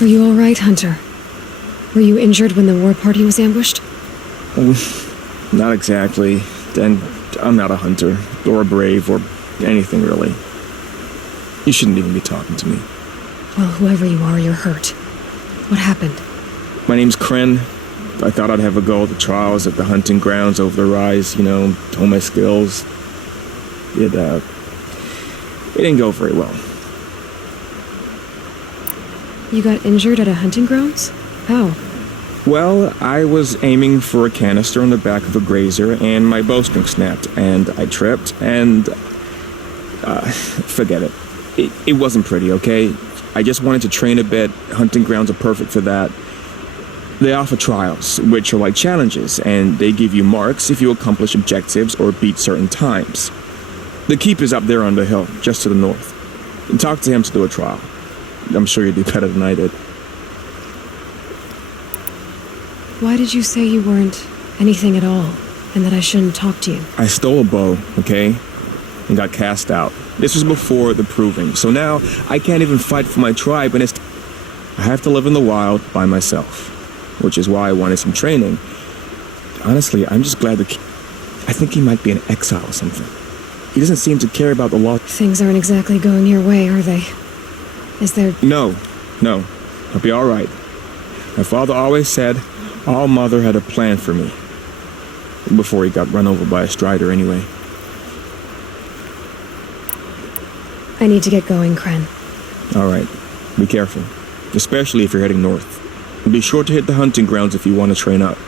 Are you all right, Hunter? Were you injured when the war party was ambushed? Not exactly. And I'm not a hunter, or a brave, or anything really. You shouldn't even be talking to me. Well, whoever you are, you're hurt. What happened? My name's Kren. I thought I'd have a go at the trials at the hunting grounds over the rise, hone my skills. It didn't go very well. You got injured at a hunting grounds? How? Well, I was aiming for a canister on the back of a grazer, and my bowstring snapped, and I tripped, and... forget it. It wasn't pretty, okay? I just wanted to train a bit. Hunting grounds are perfect for that. They offer trials, which are like challenges, and they give you marks if you accomplish objectives or beat certain times. The keeper's up there on the hill, just to the north. And talk to him to do a trial. I'm sure you'd do better than I did. Why did you say you weren't anything at all, and that I shouldn't talk to you? I stole a bow, okay? And got cast out. This was before the proving, so now I can't even fight for my tribe, and I have to live in the wild by myself. Which is why I wanted some training. Honestly, I'm just glad I think he might be in exile or something. He doesn't seem to care about the law. Things aren't exactly going your way, are they? Is there... No. I'll be all right. My father always said all Mother had a plan for me. Before he got run over by a strider anyway. I need to get going, Kren. All right. Be careful. Especially if you're heading north. And be sure to hit the hunting grounds if you want to train up.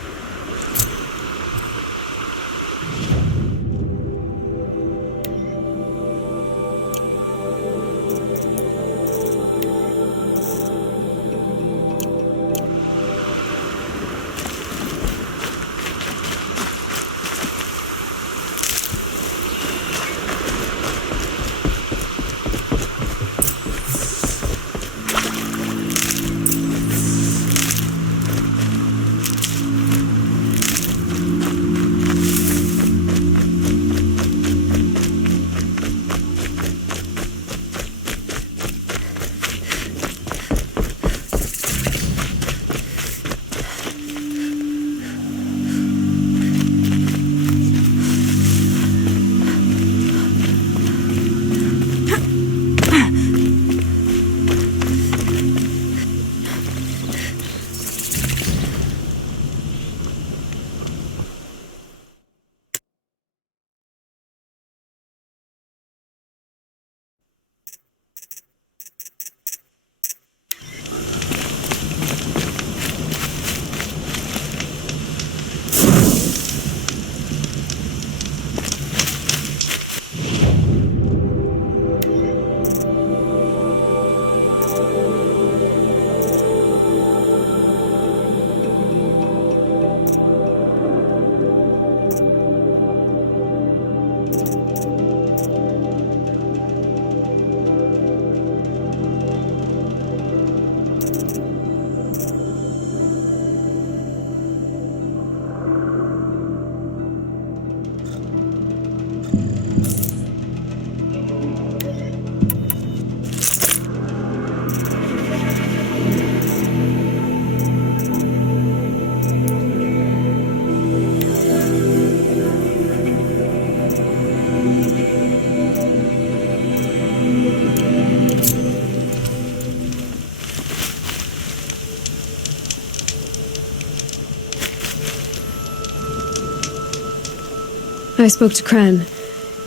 I spoke to Kren.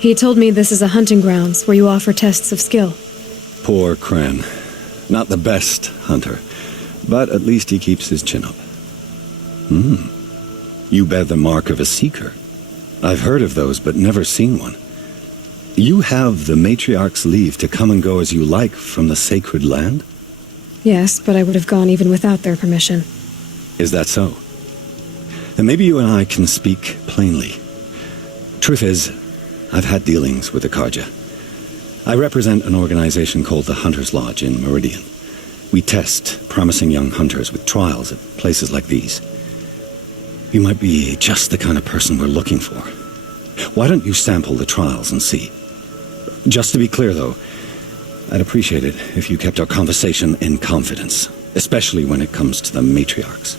He told me this is a hunting grounds where you offer tests of skill. Poor Kren. Not the best hunter, but at least he keeps his chin up. You bear the mark of a seeker. I've heard of those, but never seen one. You have the matriarch's leave to come and go as you like from the sacred land? Yes, but I would have gone even without their permission. Is that so? Then maybe you and I can speak plainly. Truth is, I've had dealings with the Karja. I represent an organization called the Hunter's Lodge in Meridian. We test promising young hunters with trials at places like these. You might be just the kind of person we're looking for. Why don't you sample the trials and see? Just to be clear, though, I'd appreciate it if you kept our conversation in confidence. especially when it comes to the matriarchs.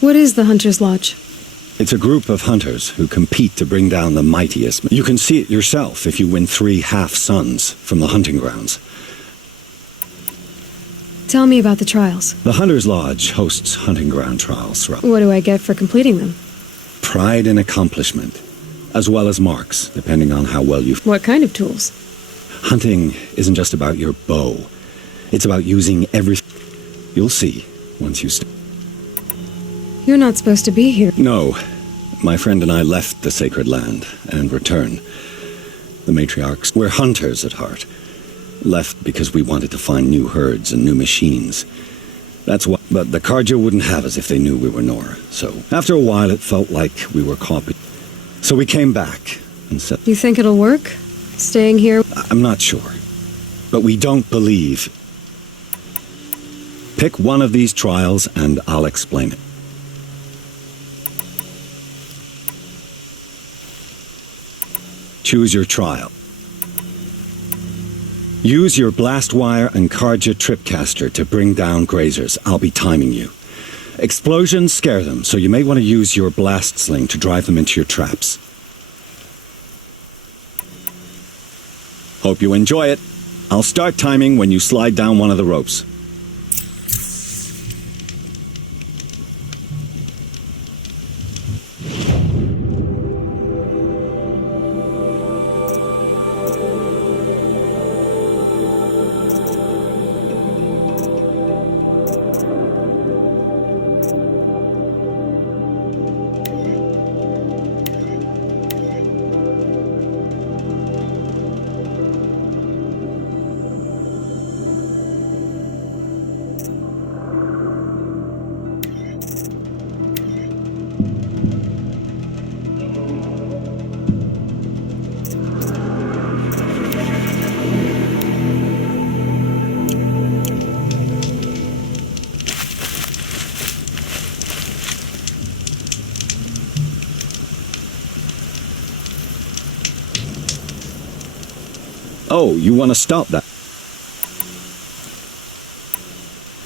What is the Hunter's Lodge? It's a group of hunters who compete to bring down the mightiest. You can see it yourself if you win 3 half-suns from the hunting grounds. Tell me about the trials. The Hunter's Lodge hosts hunting ground trials throughout. What do I get for completing them? Pride in accomplishment, as well as marks, depending on how well you... What kind of tools? Hunting isn't just about your bow. It's about using everything. You'll see once you start. You're not supposed to be here. No. My friend and I left the sacred land and returned. The matriarchs, we're hunters at heart. Left because we wanted to find new herds and new machines. That's why. But the Carja wouldn't have us if they knew we were Nora. So after a while, it felt like we were copied. So we came back and said, You think it'll work? Staying here? I'm not sure. But we don't believe. Pick one of these trials and I'll explain it. Choose your trial. Use your blast wire and Carja tripcaster to bring down grazers. I'll be timing you. Explosions scare them, so you may want to use your blast sling to drive them into your traps. Hope you enjoy it. I'll start timing when you slide down one of the ropes. Oh, you want to stop that?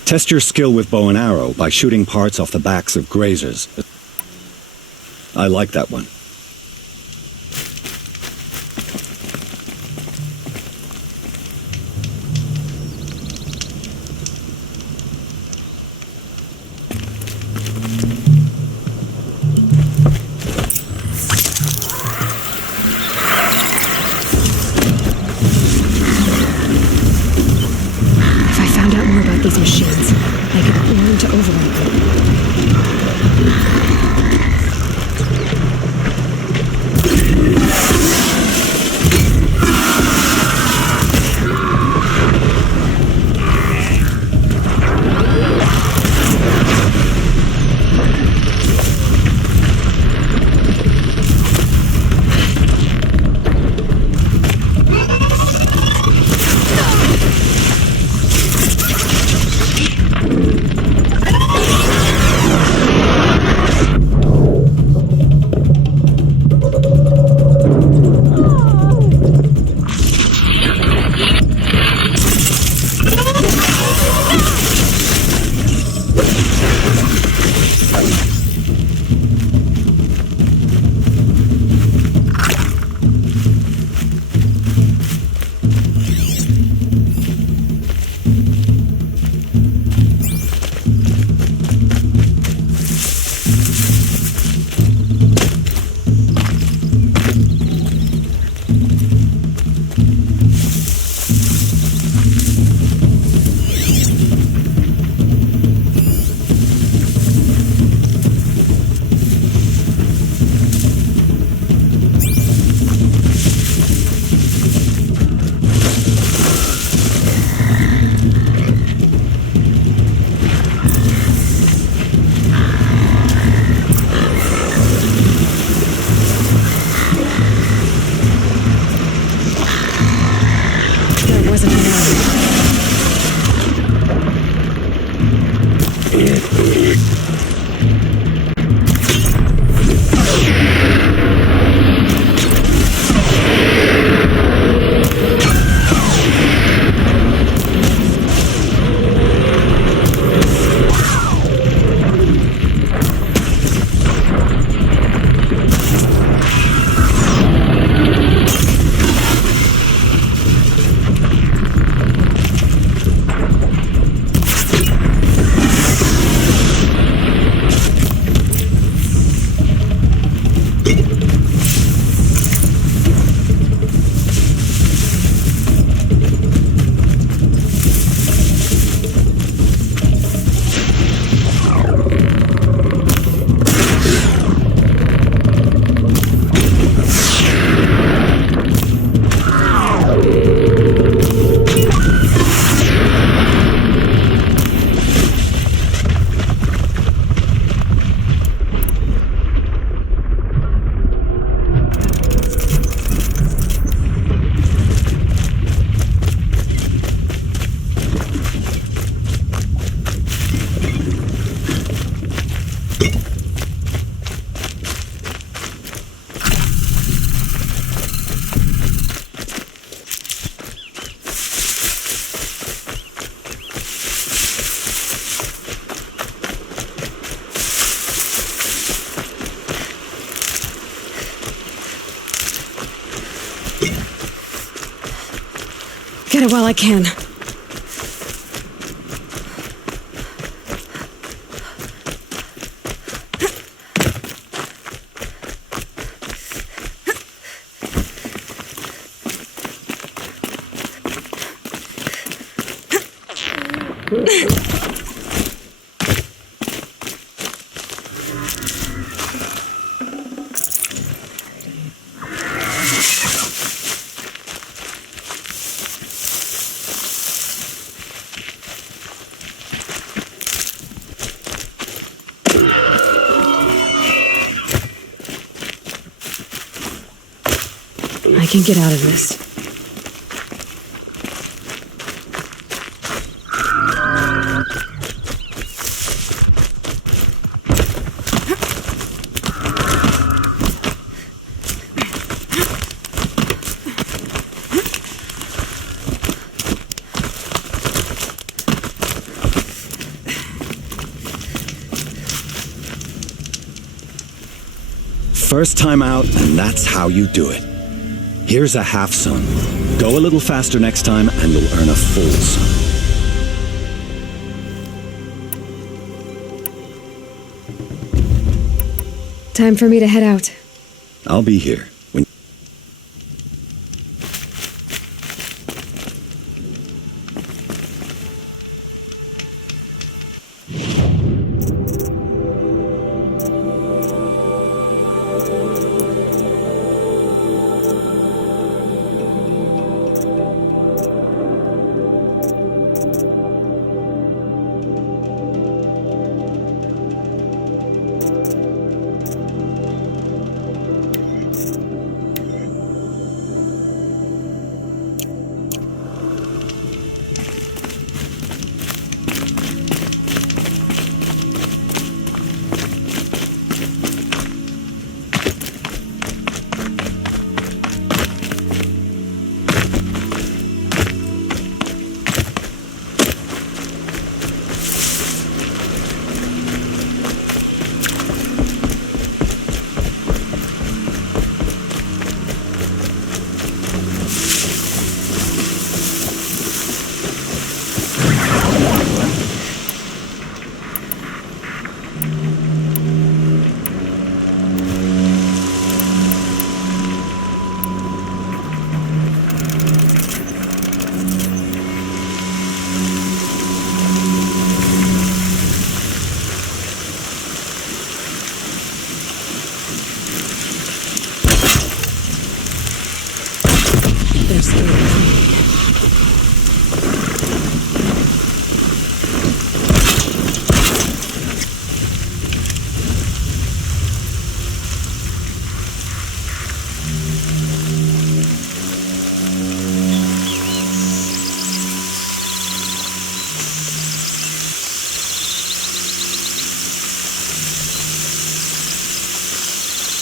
Test your skill with bow and arrow by shooting parts off the backs of grazers. I like that one. These machines. I could learn to override them. get it while I can. I can get out of this. First time out, and that's how you do it. Here's a half sun. Go a little faster next time, and you'll earn a full sun. Time for me to head out. I'll be here. When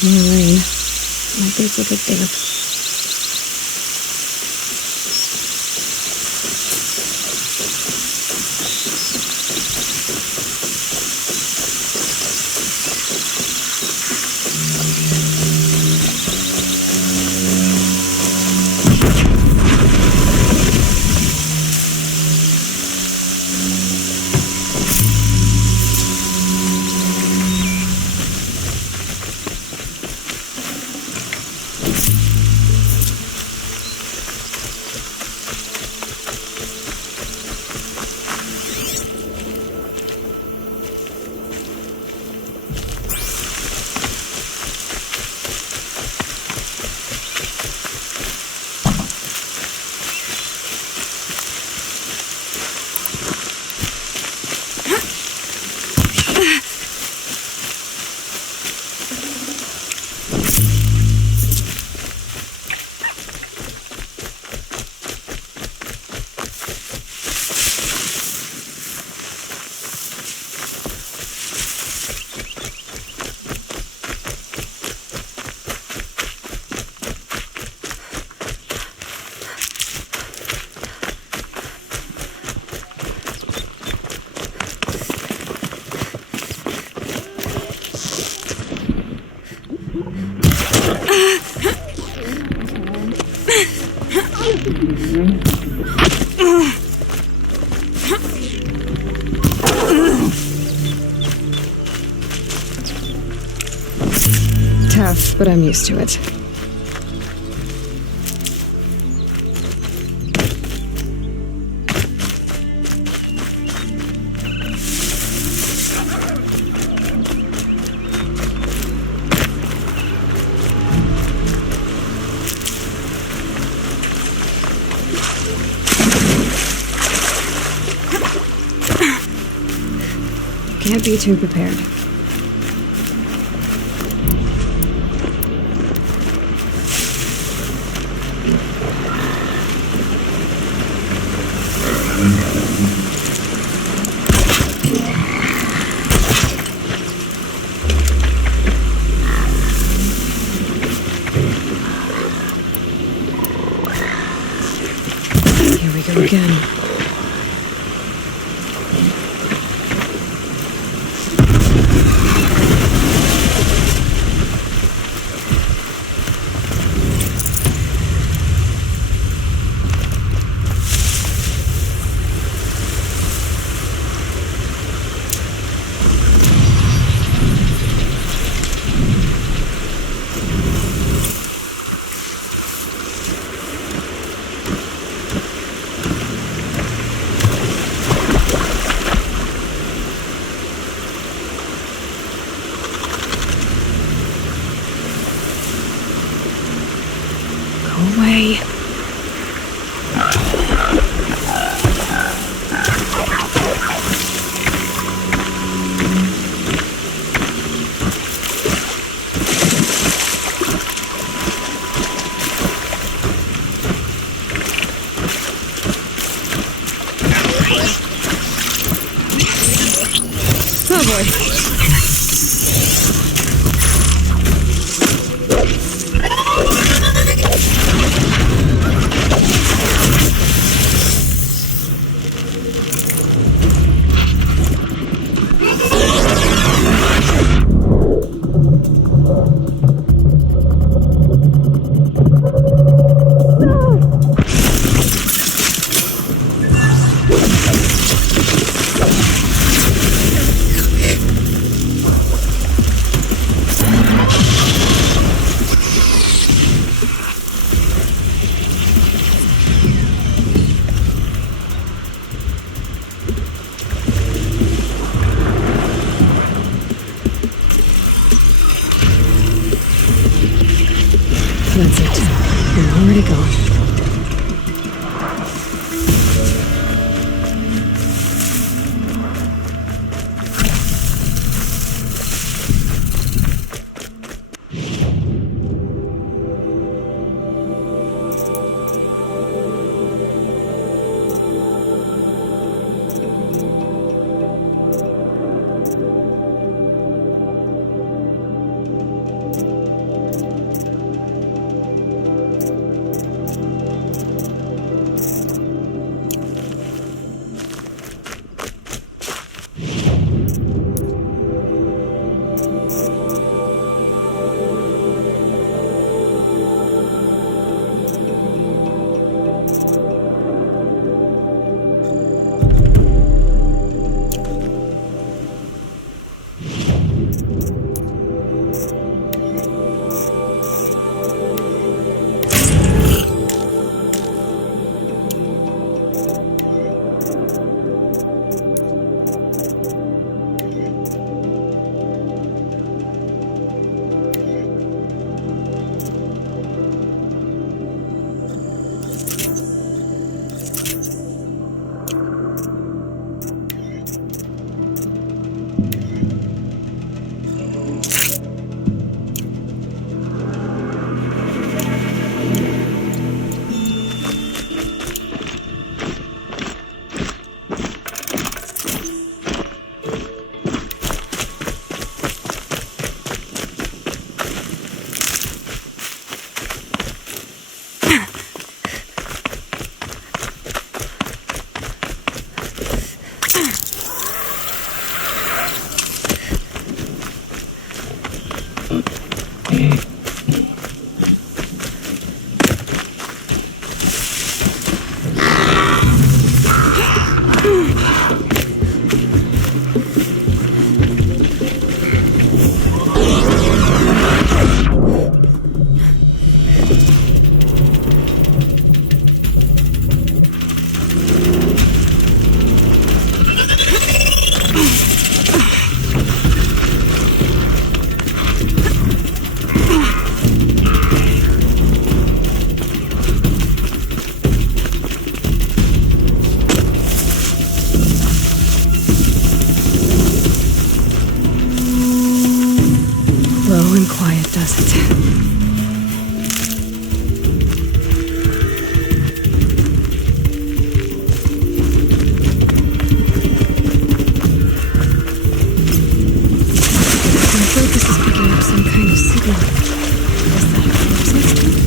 More rain. My boots will get damp. rough, but I'm used to it. Can't be too prepared. Here we go again. Away. Oh boy. That's it. I'm already gone. Low and quiet, does it? I feel this is picking up some kind of signal. Is that a corpse next to it?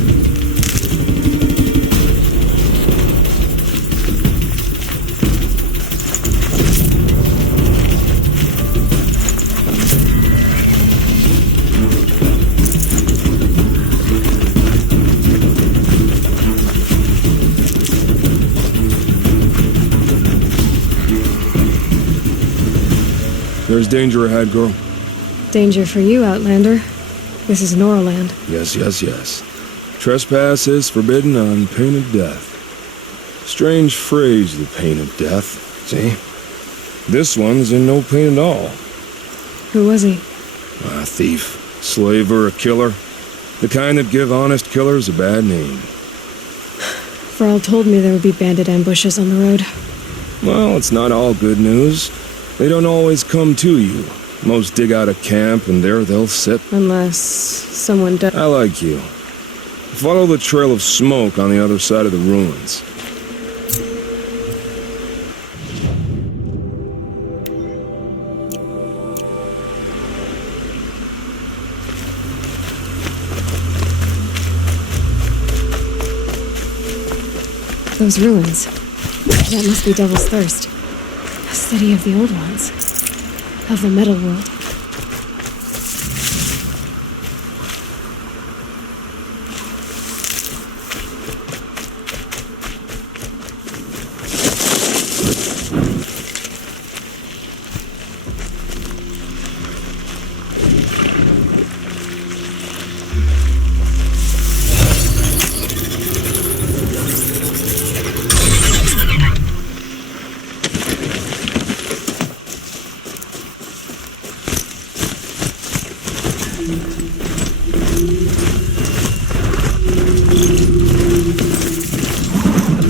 There's danger ahead, girl. Danger for you, Outlander. This is Nora land. Yes, yes, yes. Trespass is forbidden on pain of death. Strange phrase, the pain of death. See? This one's in no pain at all. Who was he? A thief, slaver, a killer. The kind that give honest killers a bad name. Farrell told me there would be bandit ambushes on the road. Well, it's not all good news. They don't always come to you. Most dig out a camp and there they'll sit. Unless someone does. I like you. Follow the trail of smoke on the other side of the ruins. Those ruins. That must be Devil's Thirst. A city of the old ones. Of the metal world.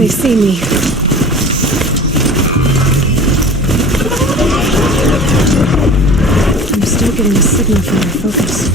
They see me. I'm still getting a signal from their focus.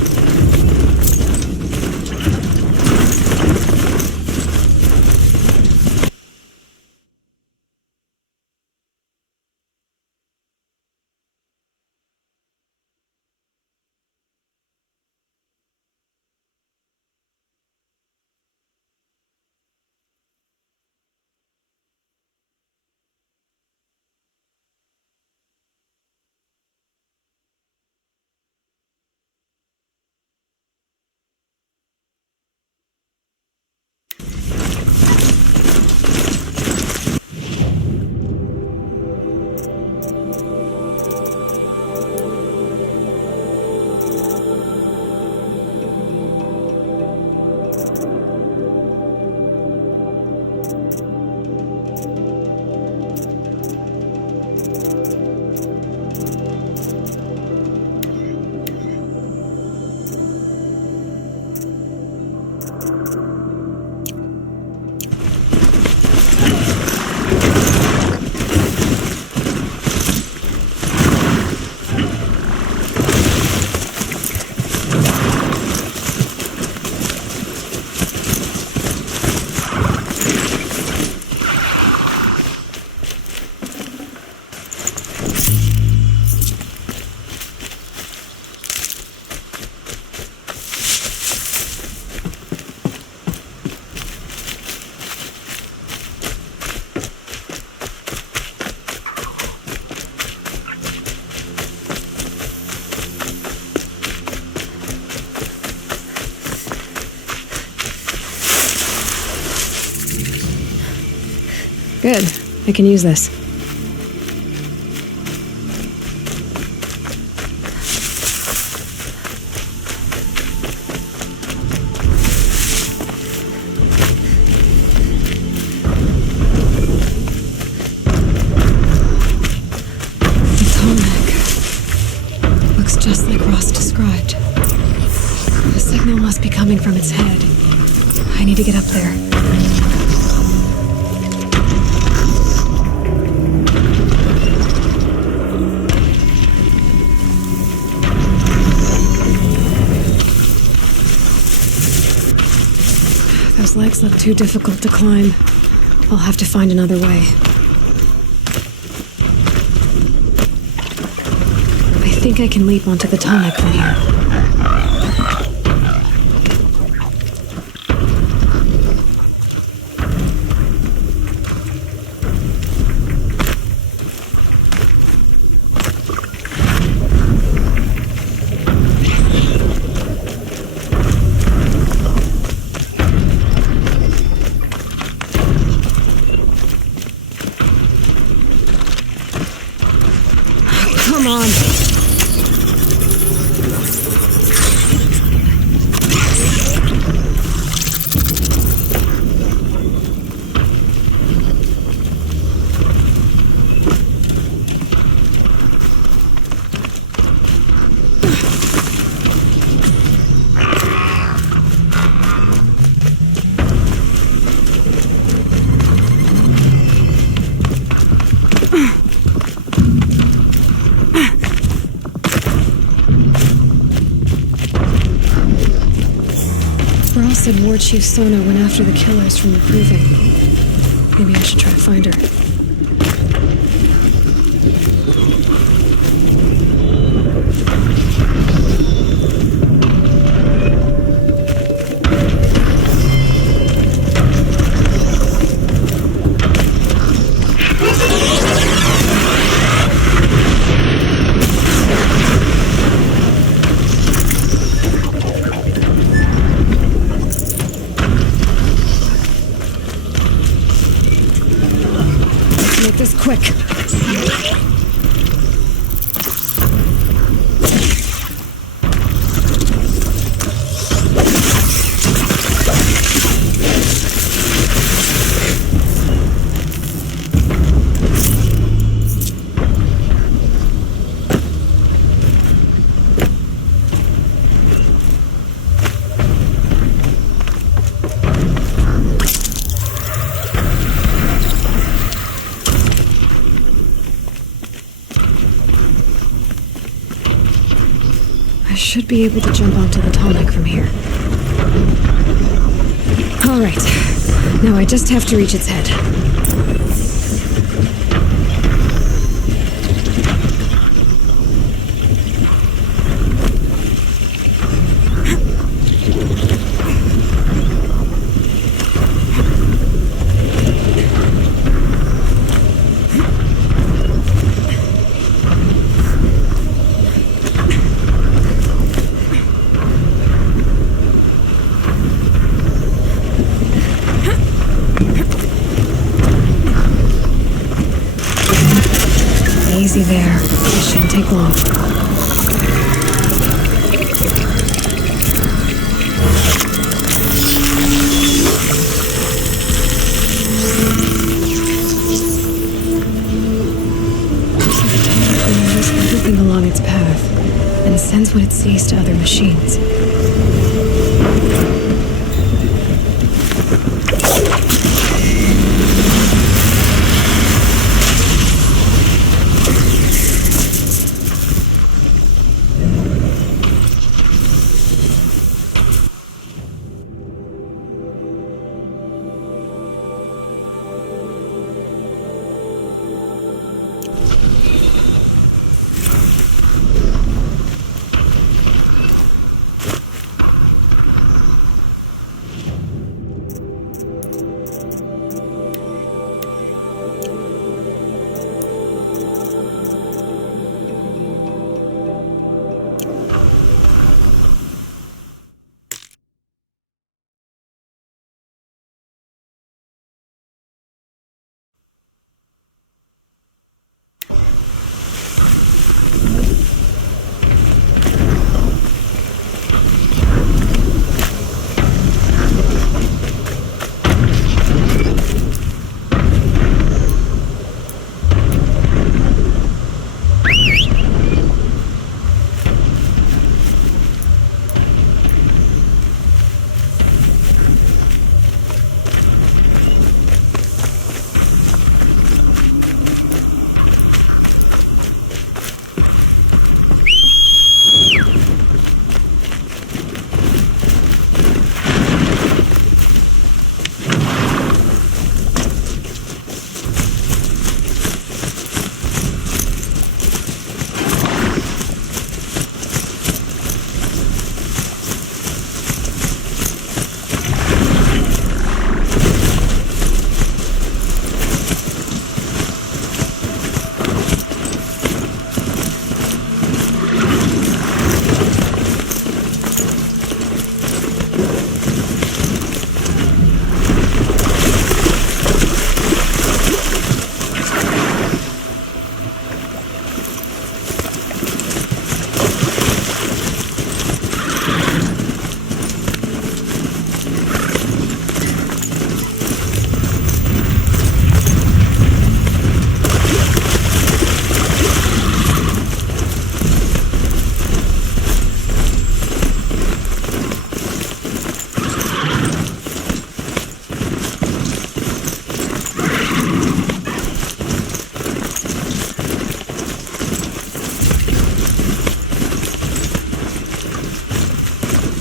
Good. I can use this. Atomic. be coming from its head. I need to get up there. Those legs look too difficult to climb. I'll have to find another way. I think I can leap onto the tonic from here. Come on. Said War Chief Sona went after the killers from the Proving. Maybe I should try to find her. This quick. I should be able to jump onto the tonic from here. All right. Now I just have to reach its head. Easy there. It shouldn't take long. Everything along its path and sends what it sees to other machines.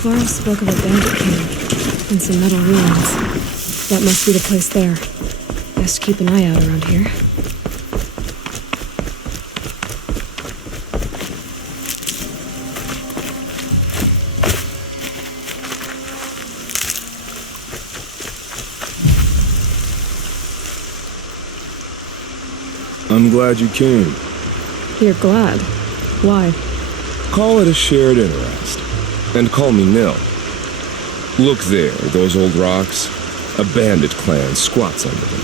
Clara spoke of a bandit camp and some metal ruins. That must be the place there. Best keep an eye out around here. I'm glad you came. You're glad. Why? Call it a shared interest. And call me Nil. Look there, those old rocks. A bandit clan squats under them.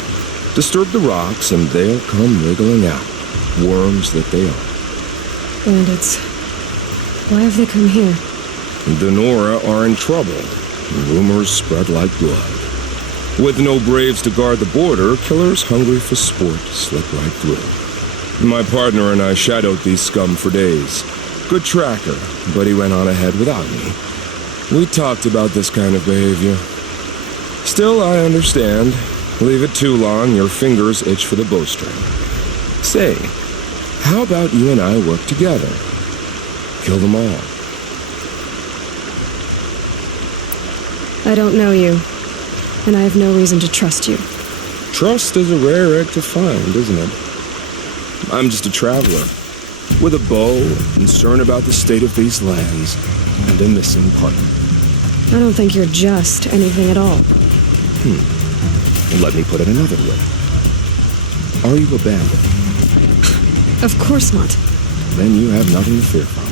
Disturb the rocks and they'll come wriggling out. Worms that they are. Bandits. Why have they come here? The Nora are in trouble. Rumors spread like blood. With no braves to guard the border, killers hungry for sport slip right through. My partner and I shadowed these scum for days. Good tracker, but he went on ahead without me. We talked about this kind of behavior. Still, I understand. Leave it too long, your fingers itch for the bowstring. Say, how about you and I work together? Kill them all. I don't know you, and I have no reason to trust you. Trust is a rare egg to find, isn't it? I'm just a traveler, with a bow, a concern about the state of these lands, and a missing partner. I don't think you're just anything at all. Let me put it another way. Are you a bandit? Of course not. Then you have nothing to fear from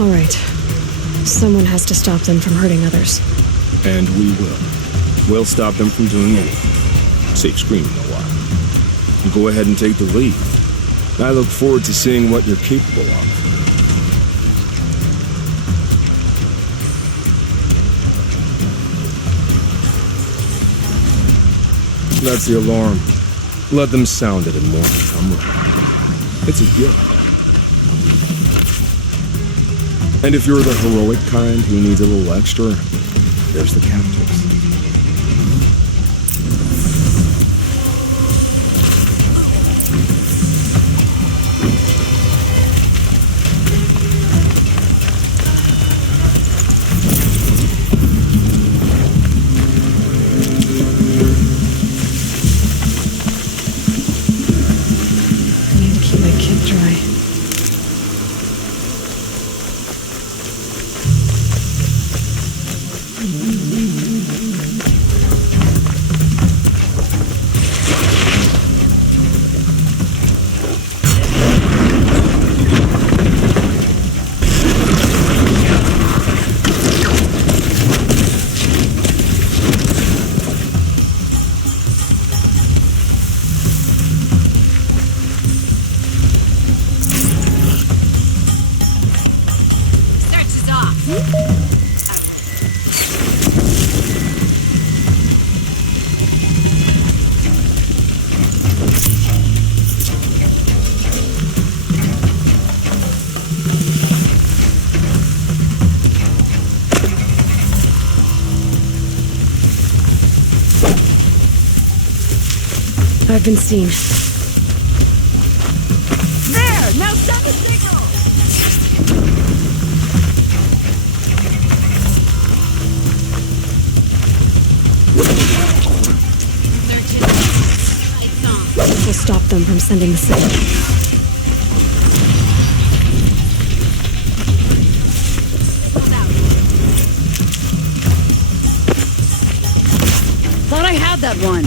me. All right. Someone has to stop them from hurting others. And we will. We'll stop them from doing anything. Save screaming a while. Go ahead and take the lead. I look forward to seeing what you're capable of. That's the alarm. Let them sound it and more will come around. It's a gift. And if you're the heroic kind who needs a little extra, there's the captives. I've been seen. There! Now send the signal! This will stop them from sending the signal. Thought I had that one.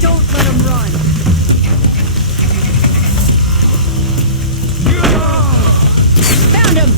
Don't let him run. Found him.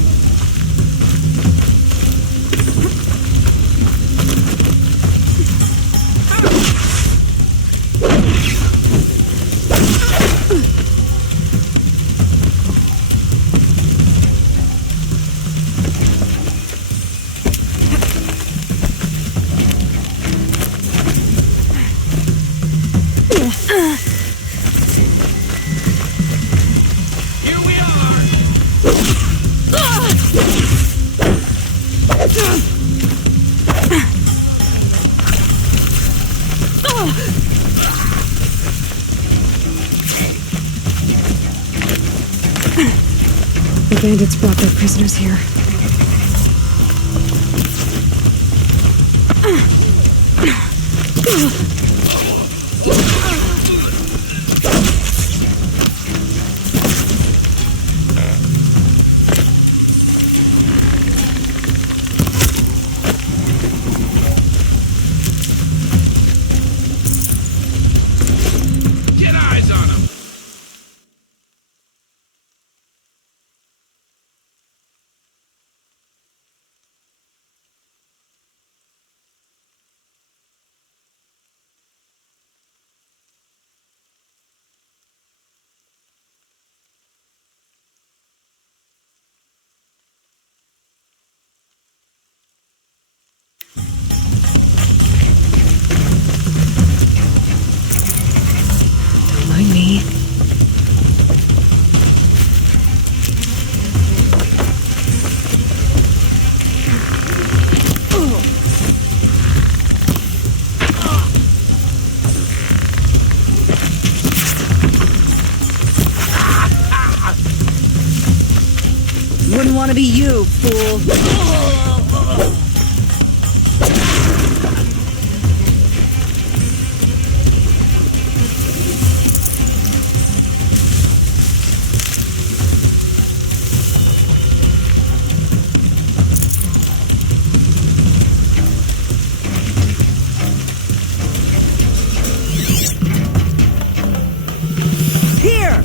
The bandits brought their prisoners here. Get eyes on him! Don't mind me. Wouldn't want to be you, fool. Here!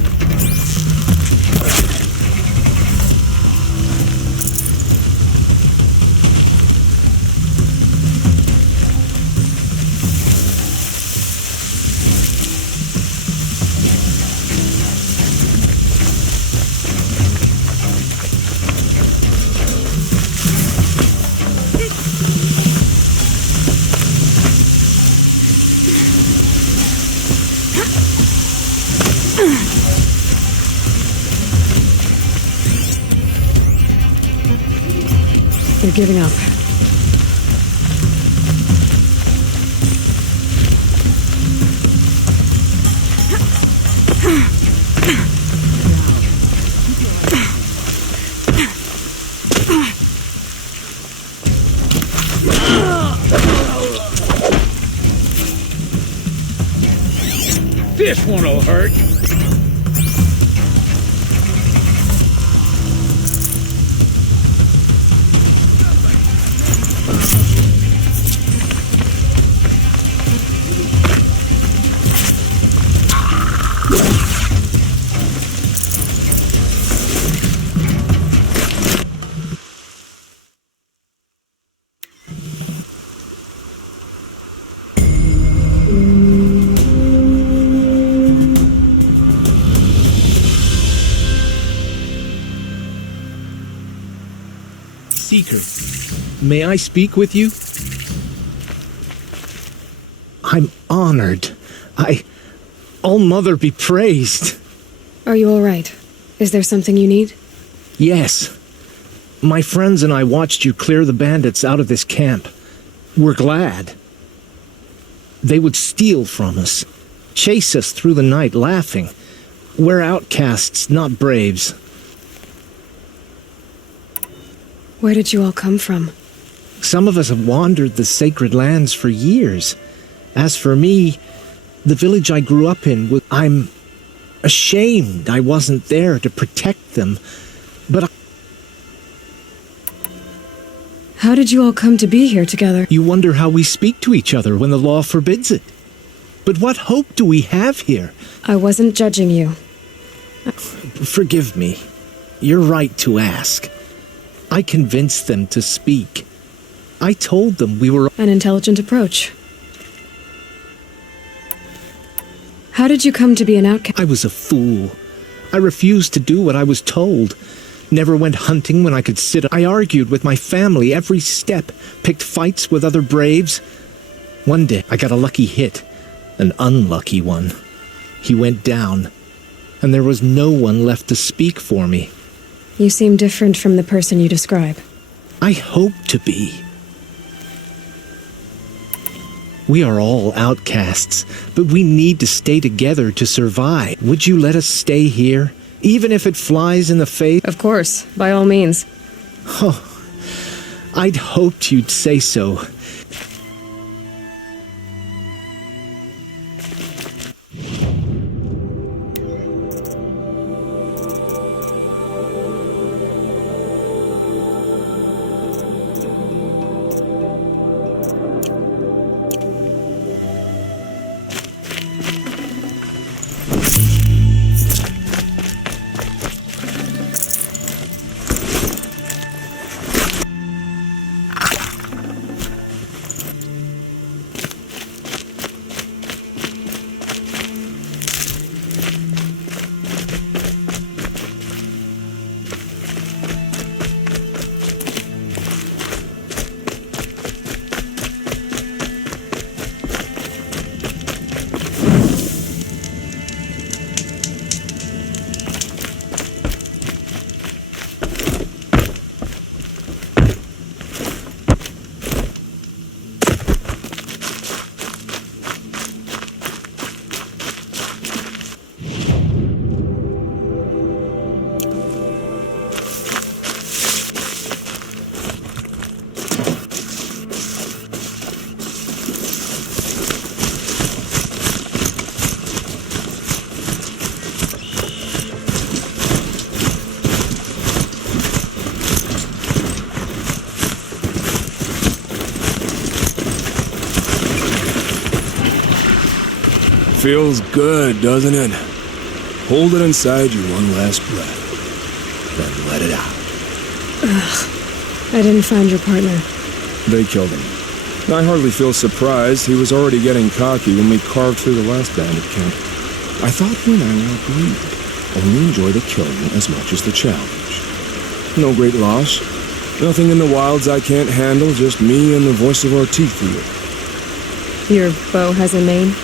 They're giving up. This one'll hurt. Seeker, may I speak with you? I'm honored. All-Mother be praised. Are you all right? Is there something you need? Yes. My friends and I watched you clear the bandits out of this camp. We're glad. They would steal from us, chase us through the night laughing. We're outcasts, not braves. Where did you all come from? Some of us have wandered the sacred lands for years. As for me, the village I grew up in, I'm ashamed I wasn't there to protect them. But How did you all come to be here together? you wonder how we speak to each other when the law forbids it. But what hope do we have here? I wasn't judging you. Forgive me. You're right to ask. I convinced them to speak. I told them we were... An intelligent approach. How did you come to be an outcast? I was a fool. I refused to do what I was told. Never went hunting when I could sit. I argued with my family every step, picked fights with other braves. One day, I got a lucky hit. An unlucky one. He went down, and there was no one left to speak for me. You seem different from the person you describe. I hope to be. We are all outcasts, but we need to stay together to survive. Would you let us stay here, Even if it flies in the face? Of course, by all means. Oh, I'd hoped you'd say so. Feels good, doesn't it? Hold it inside you one last breath, then let it out. I didn't find your partner. They killed him. I hardly feel surprised. He was already getting cocky when we carved through the last bandit camp. I thought you and I were agreed. Only enjoy the killing as much as the challenge. No great loss. Nothing in the wilds I can't handle, just me and the voice of our teeth wheel. Your bow has a name?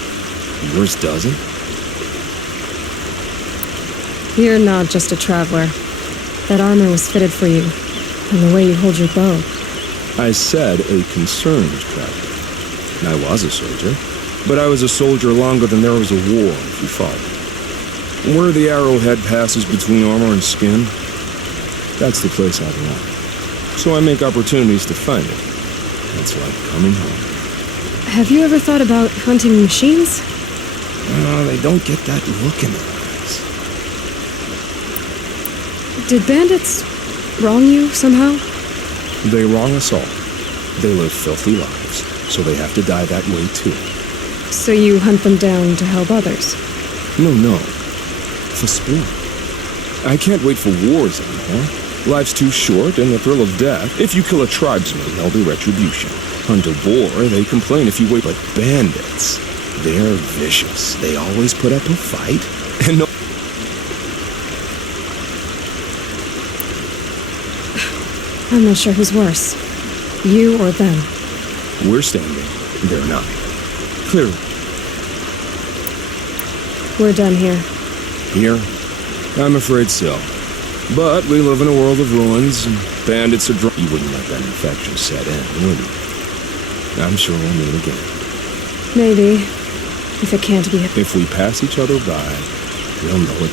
Yours doesn't? You're not just a traveler. That armor was fitted for you, and the way you hold your bow. I said a concerned traveler. I was a soldier, but I was a soldier longer than there was a war, if you follow. Where the arrowhead passes between armor and skin, that's the place I belong. So I make opportunities to find it. That's like coming home. Have you ever thought about hunting machines? They don't get that look in their eyes. Did bandits wrong you somehow? They wrong us all. They live filthy lives, so they have to die that way too. So you hunt them down to help others? No. For sport. I can't wait for wars anymore. Life's too short, and the thrill of death. If you kill a tribesman, there'll be retribution. Hunt a boar, they complain if you wait. But bandits, they're vicious. They always put up a fight. And no. I'm not sure who's worse. You or them. We're standing. They're not. Clearly. We're done here. Here? I'm afraid so. But we live in a world of ruins, and bandits are drunk. You wouldn't let that infection set in, would you? I'm sure we'll meet again. Maybe. If it can't be. If we pass each other by, we'll know it.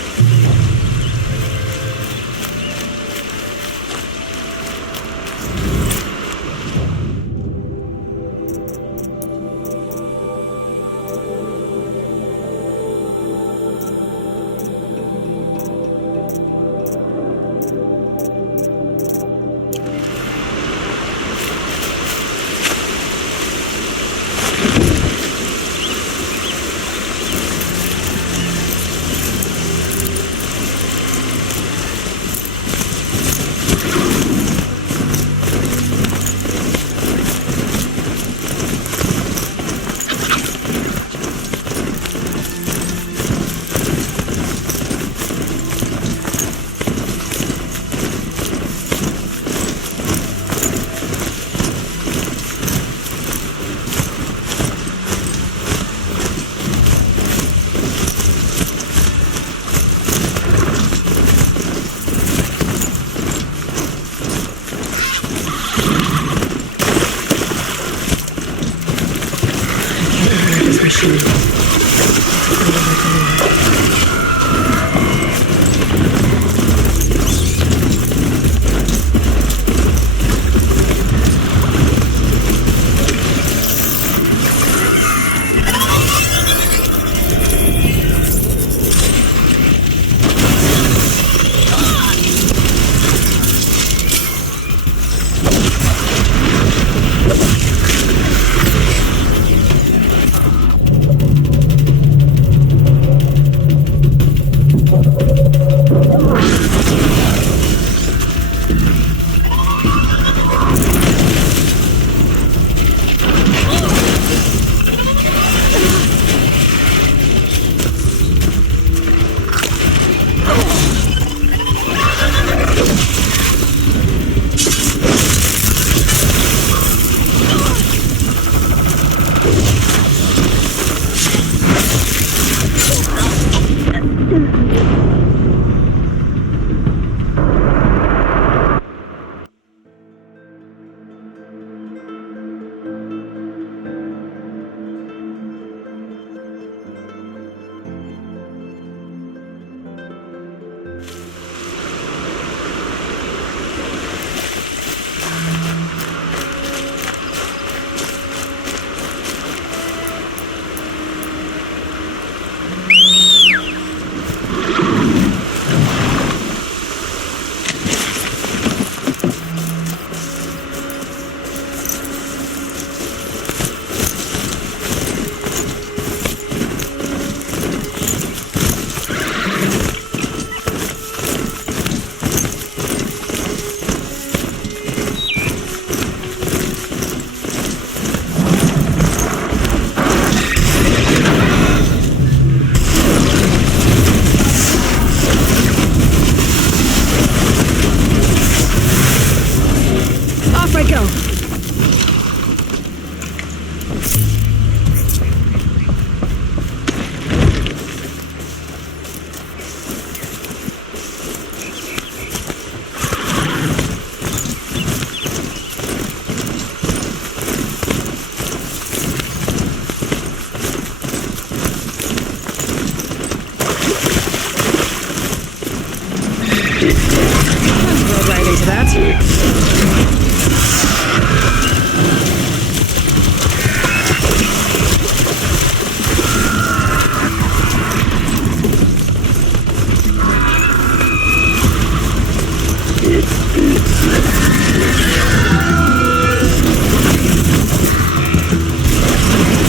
Rolled right into that.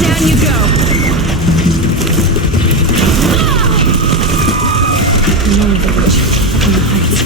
Down you go. More village on the heights.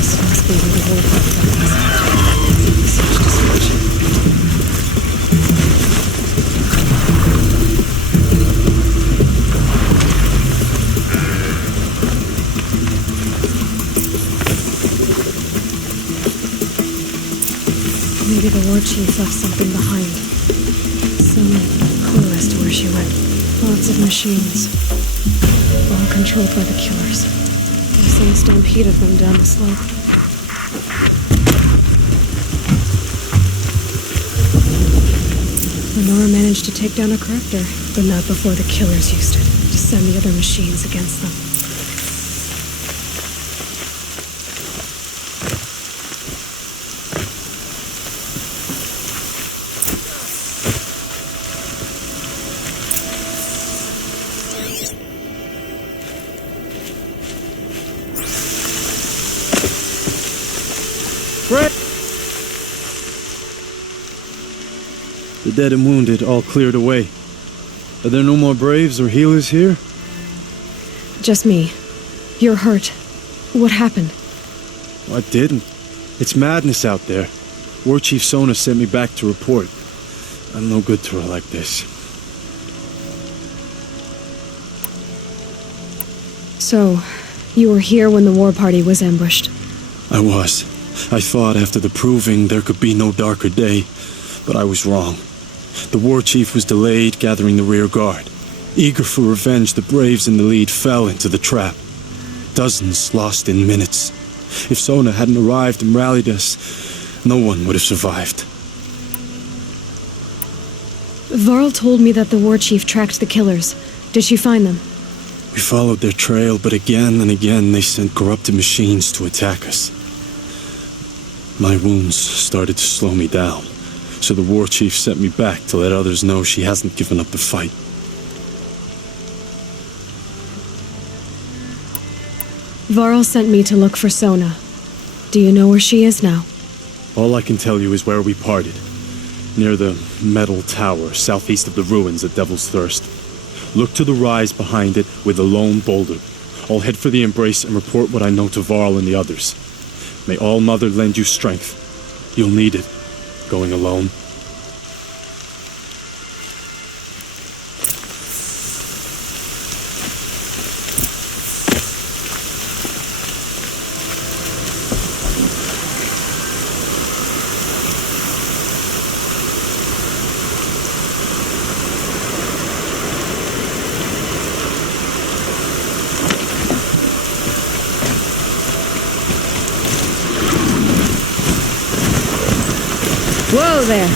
This must be where the war party was. Such destruction. Maybe the war chief left something behind. Some clue as to where she went. Lots of machines. All controlled by the killers. There's some stampede of them down the slope. Nora managed to take down a corruptor, but not before the killers used it to send the other machines against them. The dead and wounded all cleared away. Are there no more braves or healers here? Just me. You're hurt. What happened? I didn't. It's madness out there. War Chief Sona sent me back to report. I'm no good to her like this. So, you were here when the war party was ambushed? I was. I thought after the proving there could be no darker day, but I was wrong. The war chief was delayed gathering the rear guard. Eager for revenge, the braves in the lead fell into the trap. Dozens lost in minutes. If Sona hadn't arrived and rallied us, no one would have survived. Varl told me that the war chief tracked the killers. Did she find them? We followed their trail, but again and again they sent corrupted machines to attack us. My wounds started to slow me down, so the war chief sent me back to let others know she hasn't given up the fight. Varl sent me to look for Sona. Do you know where she is now? All I can tell you is where we parted. Near the metal tower, southeast of the ruins at Devil's Thirst. Look to the rise behind it with a lone boulder. I'll head for the embrace and report what I know to Varl and the others. May All Mother lend you strength. You'll need it, going alone. Whoa there!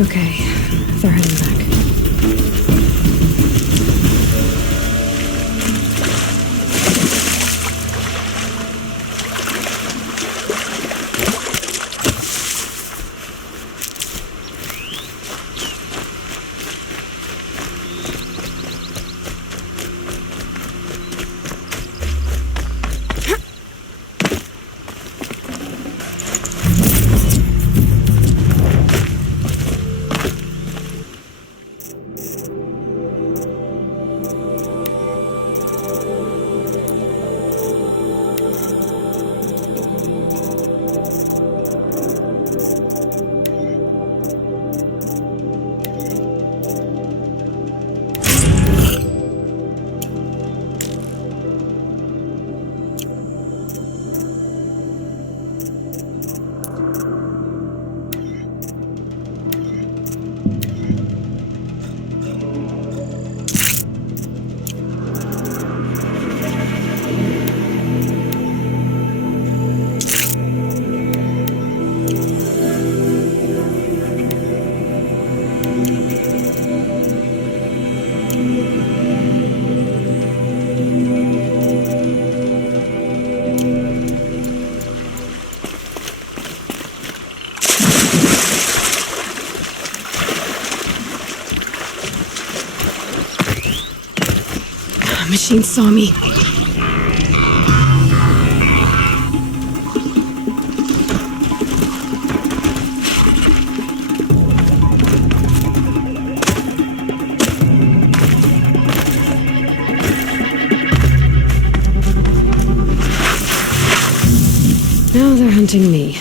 Okay, they're heading back. Machine saw me. Now they're hunting me.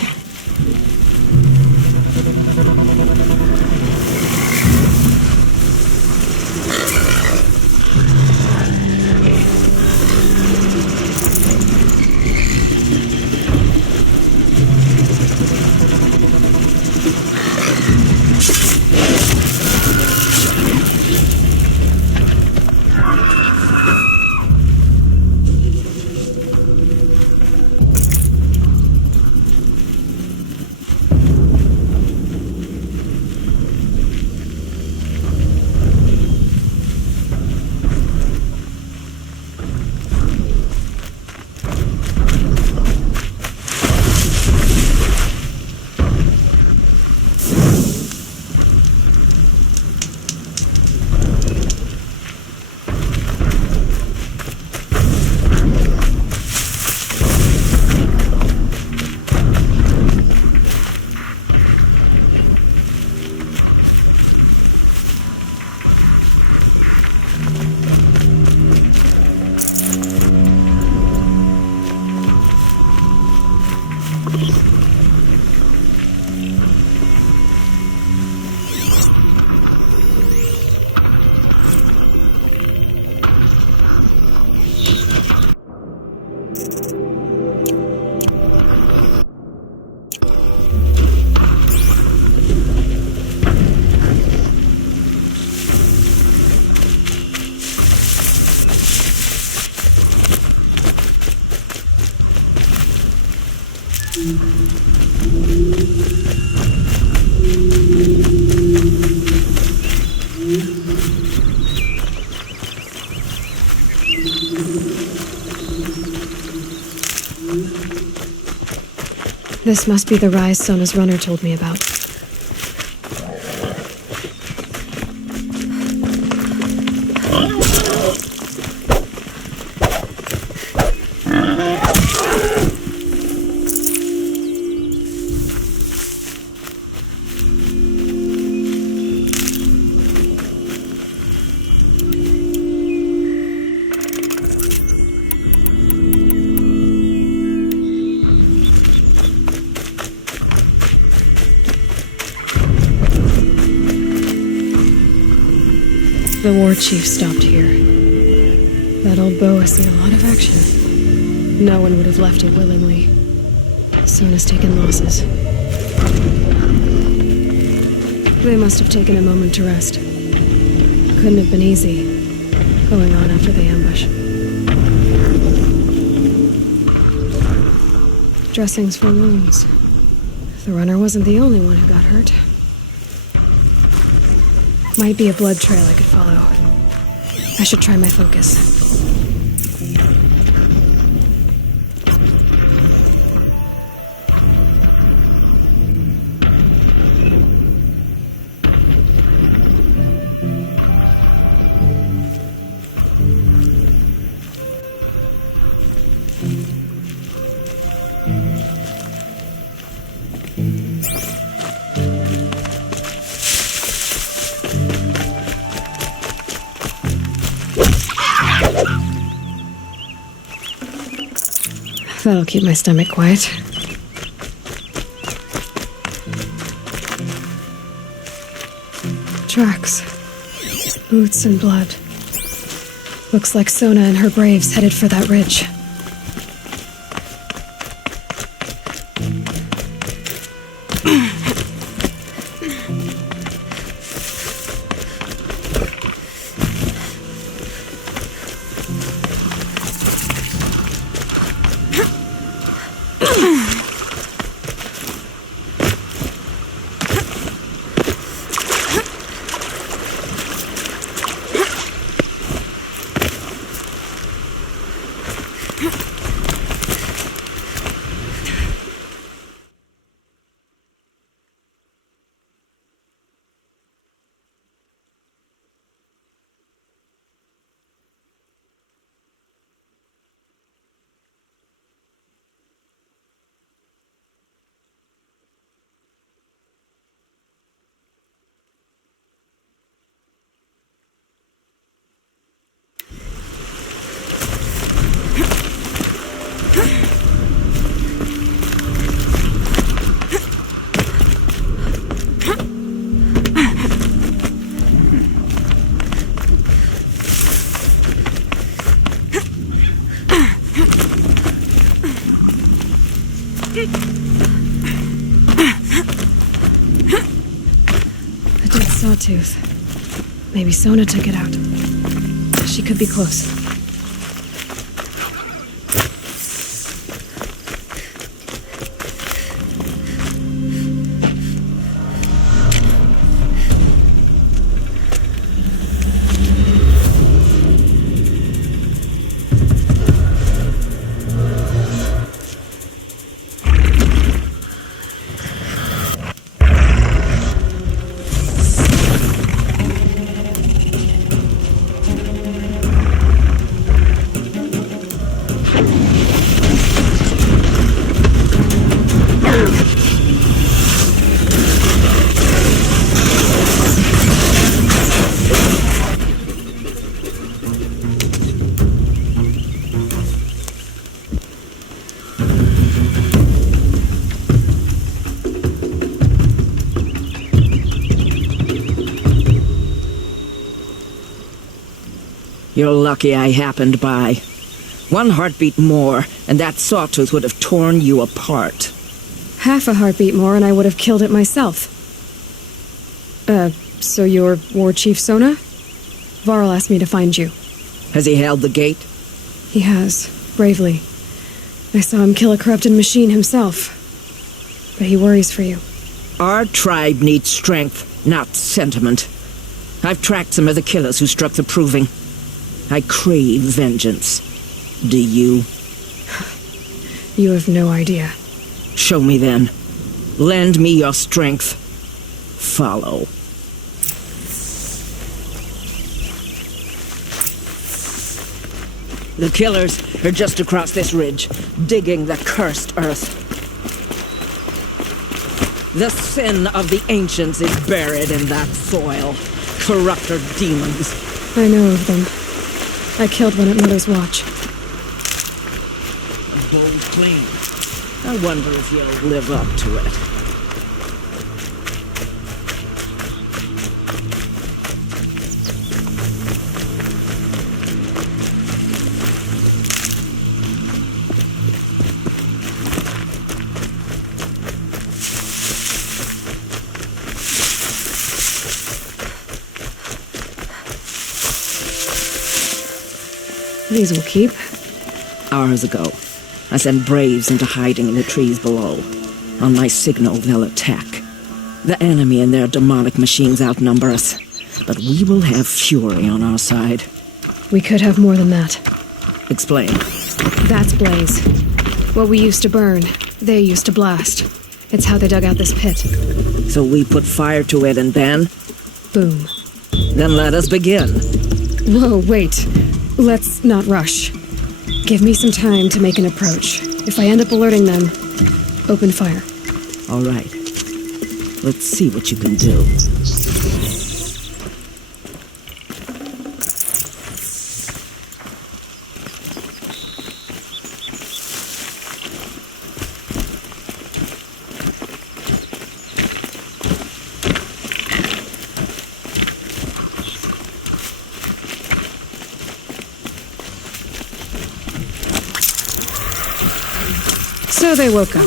This must be the rise Sona's runner told me about. The war chief stopped here. That old bow has seen a lot of action. No one would have left it willingly. Sona's taken losses. They must have taken a moment to rest. Couldn't have been easy, going on after the ambush. Dressings for wounds. The runner wasn't the only one who got hurt. Might be a blood trail I could follow. I should try my focus. That'll keep my stomach quiet. Tracks. Boots and blood. Looks like Sona and her braves headed for that ridge. A dead sawtooth. Maybe Sona took it out. She could be close. You're lucky I happened by. One heartbeat more, and that sawtooth would have torn you apart. Half a heartbeat more and I would have killed it myself. So you're War Chief Sona? Varl asked me to find you. Has he held the gate? He has, bravely. I saw him kill a corrupted machine himself. But he worries for you. Our tribe needs strength, not sentiment. I've tracked some of the killers who struck the Proving. I crave vengeance. Do you? You have no idea. Show me then. Lend me your strength. Follow. The killers are just across this ridge, digging the cursed earth. The sin of the ancients is buried in that soil. Corrupter demons. I know of them. I killed one at Mother's watch. A bold claim. I wonder if you'll live up to it. These will keep. Hours ago, I sent braves into hiding in the trees below. On my signal, they'll attack. The enemy and their demonic machines outnumber us, But we will have fury on our side. We could have more than that. Explain. That's Blaze. What we used to burn, they used to blast. It's how they dug out this pit. So we put fire to it and then? Boom. Then let us begin. Whoa, wait. Let's not rush. Give me some time to make an approach. If I end up alerting them, open fire. All right. Let's see what you can do. So they woke up.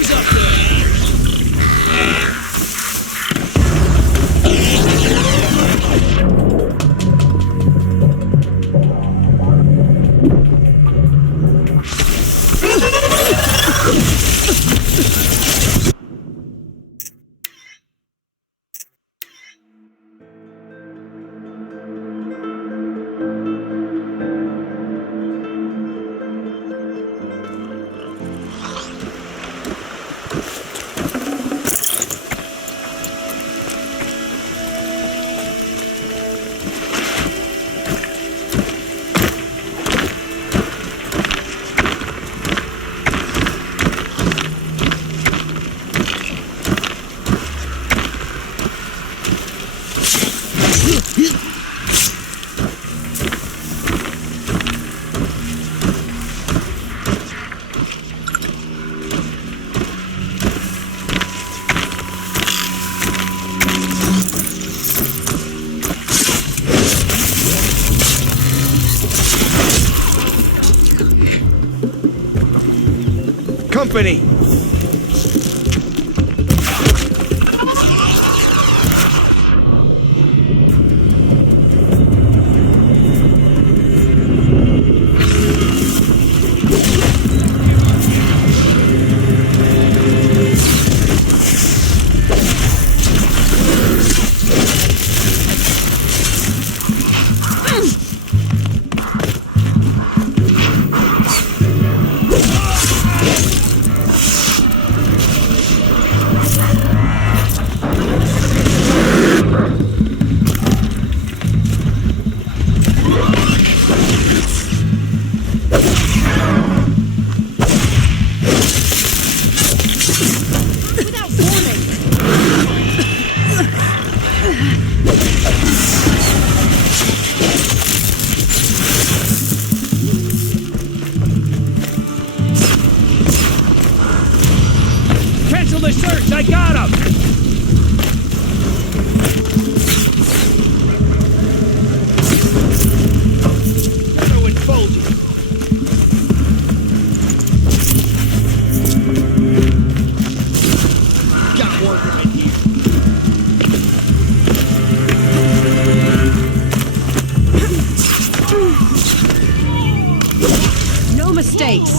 Company! Cancel the search! I got him! Throw in Foldy. Got one right here. No mistakes.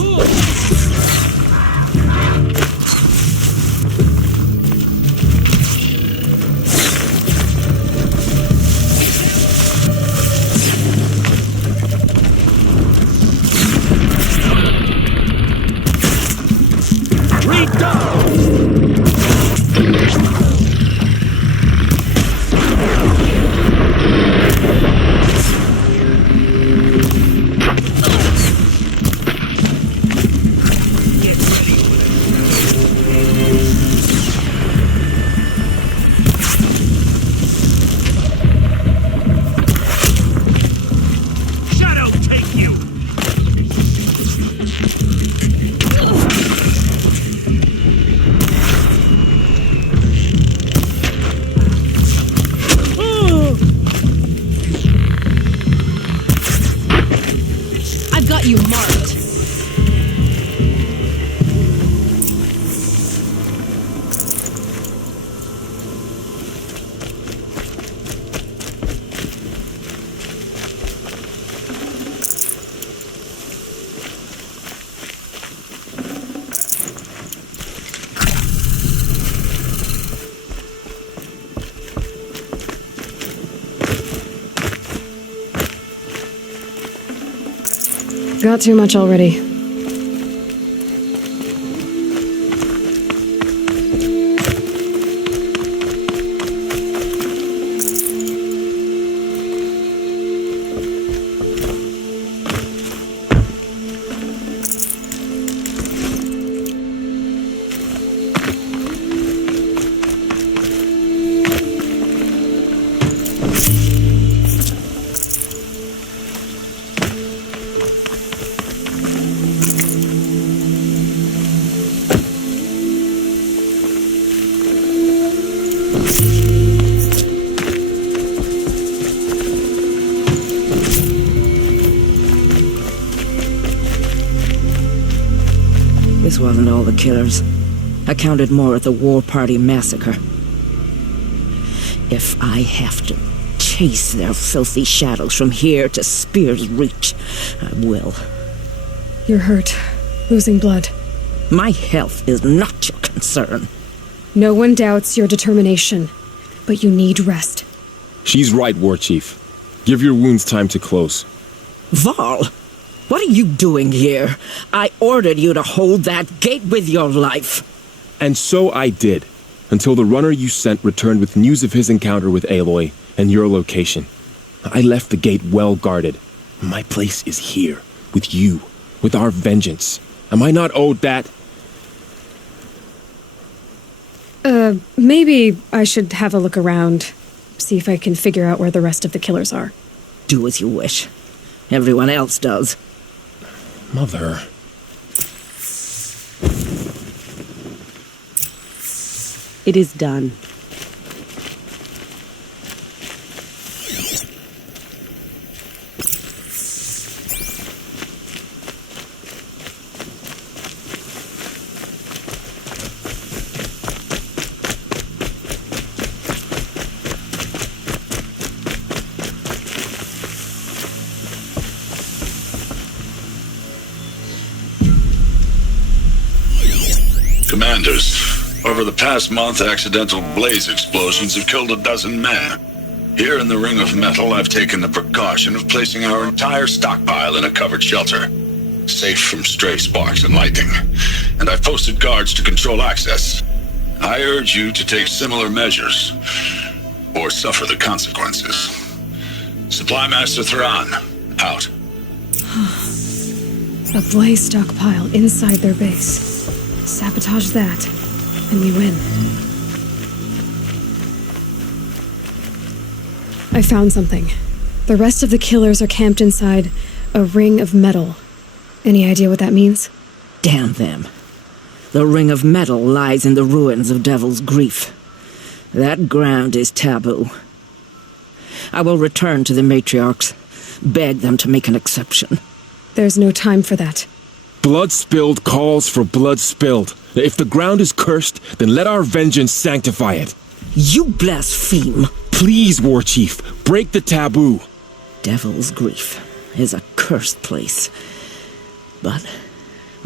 got too much already. This wasn't all the killers. I counted more at the War Party massacre. If I have to chase their filthy shadows from here to Spear's Reach, I will. You're hurt. Losing blood. My health is not your concern. No one doubts your determination, but you need rest. She's right, War Chief. Give your wounds time to close. Varl, what are you doing here? I ordered you to hold that gate with your life. And so I did, until the runner you sent returned with news of his encounter with Aloy and your location. I left the gate well guarded. My place is here, with you, with our vengeance. Am I not owed that? Maybe I should have a look around. See if I can figure out where the rest of the killers are. Do as you wish. Everyone else does. Mother. It is done. Commanders, over the past month, accidental blaze explosions have killed 12 men. Here in the Ring of Metal, I've taken the precaution of placing our entire stockpile in a covered shelter, safe from stray sparks and lightning, and I've posted guards to control access. I urge you to take similar measures, or suffer the consequences. Supply Master Thran, out. A blaze stockpile inside their base. Sabotage that, and we win. I found something. The rest of the killers are camped inside a ring of metal. Any idea what that means? Damn them. The Ring of Metal lies in the ruins of Devil's Grief. That ground is taboo. I will return to the matriarchs, beg them to make an exception. There's no time for that. Blood spilled calls for blood spilled. If the ground is cursed, then let our vengeance sanctify it. You blaspheme! Please, War Chief, break the taboo. Devil's Grief is a cursed place. But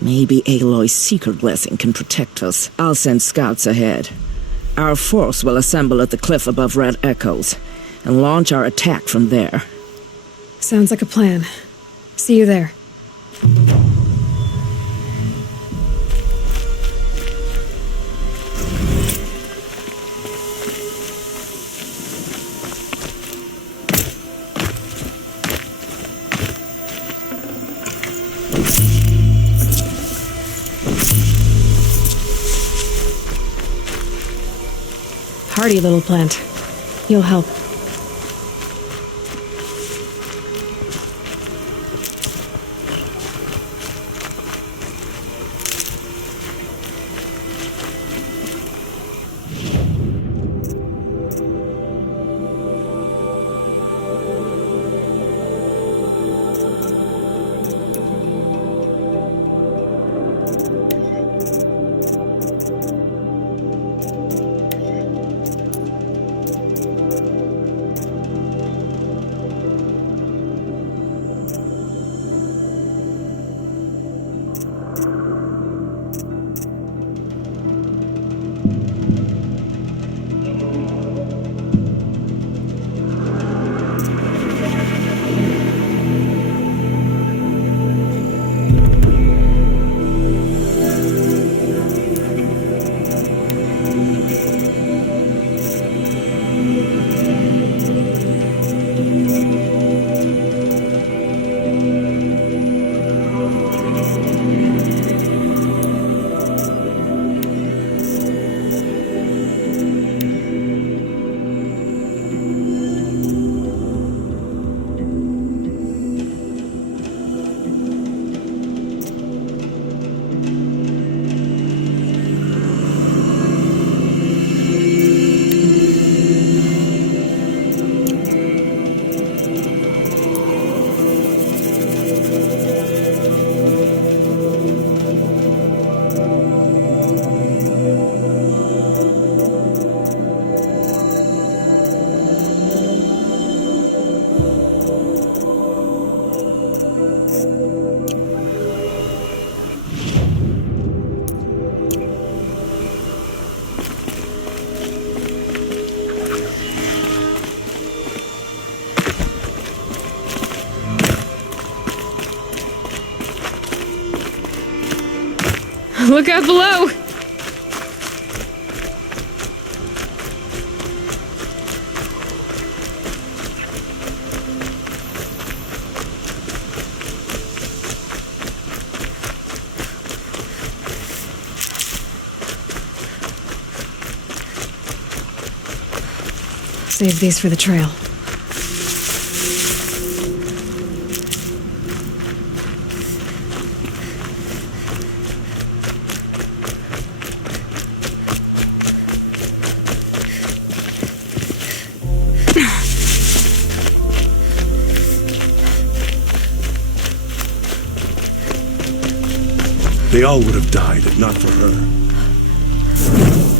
maybe Aloy's secret blessing can protect us. I'll send scouts ahead. Our force will assemble at the cliff above Red Echoes and launch our attack from there. Sounds like a plan. See you there. Hardy little plant. You'll help. Look out below! Save these for the trail. They all would have died if not for her.